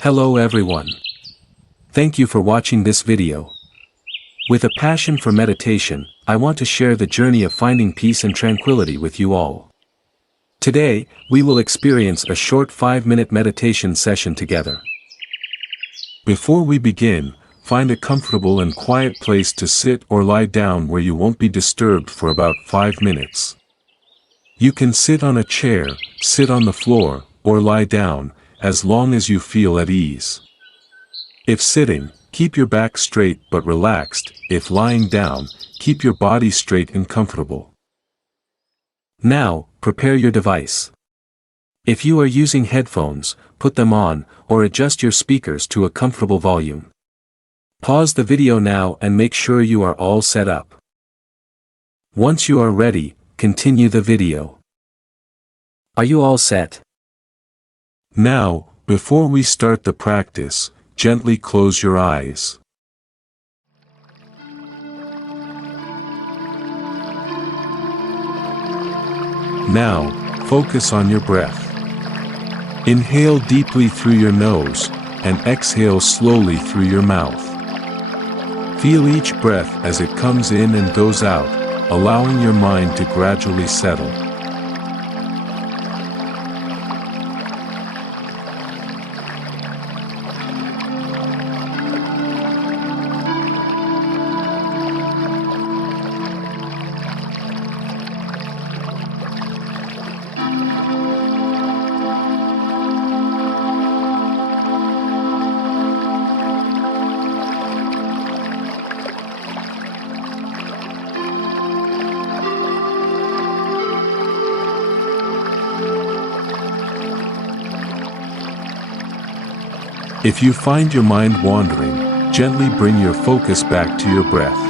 Hello everyone. Thank you for watching this video. With a passion for meditation, I want to share the journey of finding peace and tranquility with you all. Today, we will experience a short 5-minute meditation session together. Before we begin, find a comfortable and quiet place to sit or lie down where you won't be disturbed for about 5 minutes. You can sit on a chair, sit on the floor, or lie down, as long as you feel at ease. If sitting, keep your back straight but relaxed. If lying down, keep your body straight and comfortable. Now, prepare your device. If you are using headphones, put them on, or adjust your speakers to a comfortable volume. Pause the video now and make sure you are all set up. Once you are ready, continue the video. Are you all set? Now, before we start the practice, gently close your eyes. Now, focus on your breath. Inhale deeply through your nose, and exhale slowly through your mouth. Feel each breath as it comes in and goes out, allowing your mind to gradually settle. If you find your mind wandering, gently bring your focus back to your breath.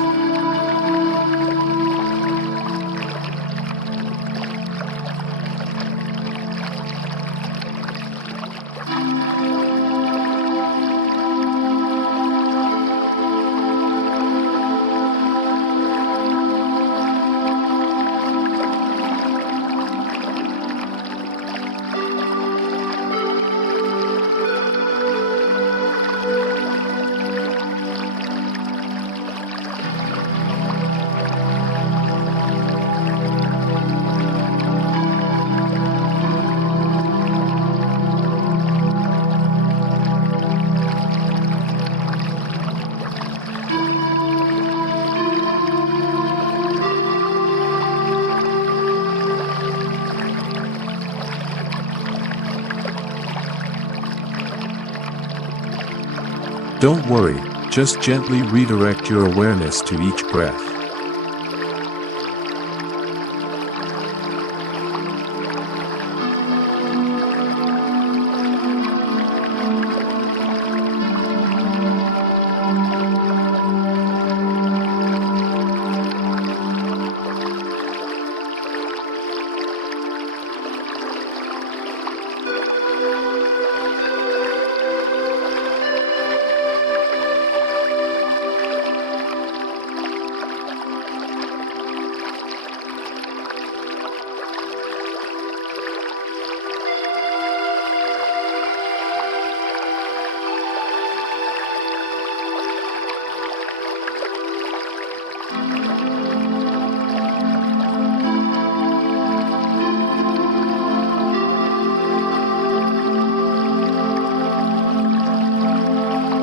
Don't worry, just gently redirect your awareness to each breath.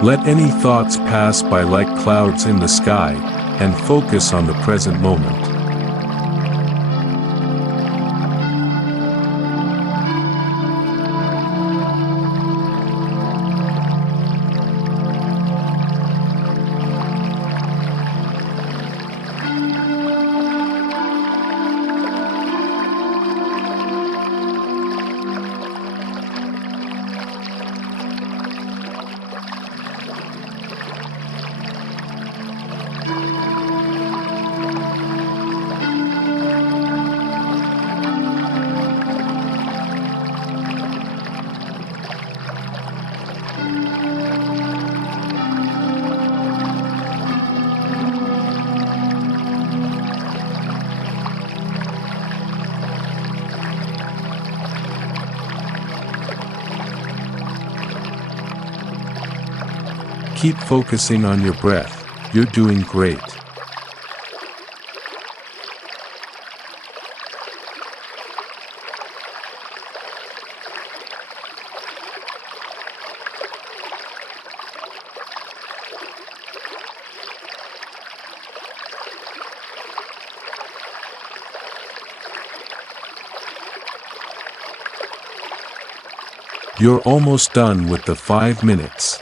Let any thoughts pass by like clouds in the sky, and focus on the present moment. Keep focusing on your breath, you're doing great. You're almost done with the 5 minutes.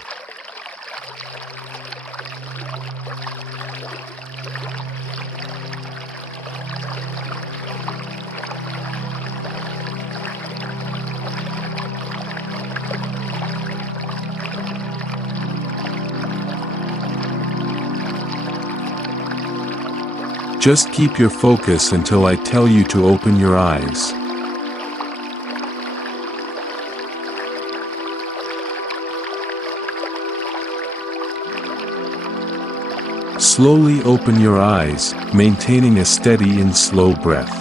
Just keep your focus until I tell you to open your eyes. Slowly open your eyes, maintaining a steady and slow breath.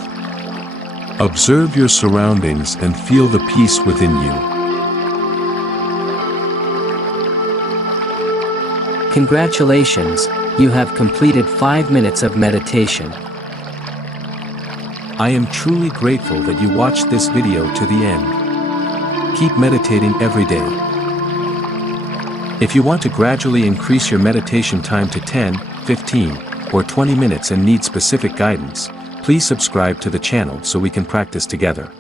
Observe your surroundings and feel the peace within you. Congratulations, you have completed 5 minutes of meditation. I am truly grateful that you watched this video to the end. Keep meditating every day. If you want to gradually increase your meditation time to 10, 15, or 20 minutes and need specific guidance, please subscribe to the channel so we can practice together.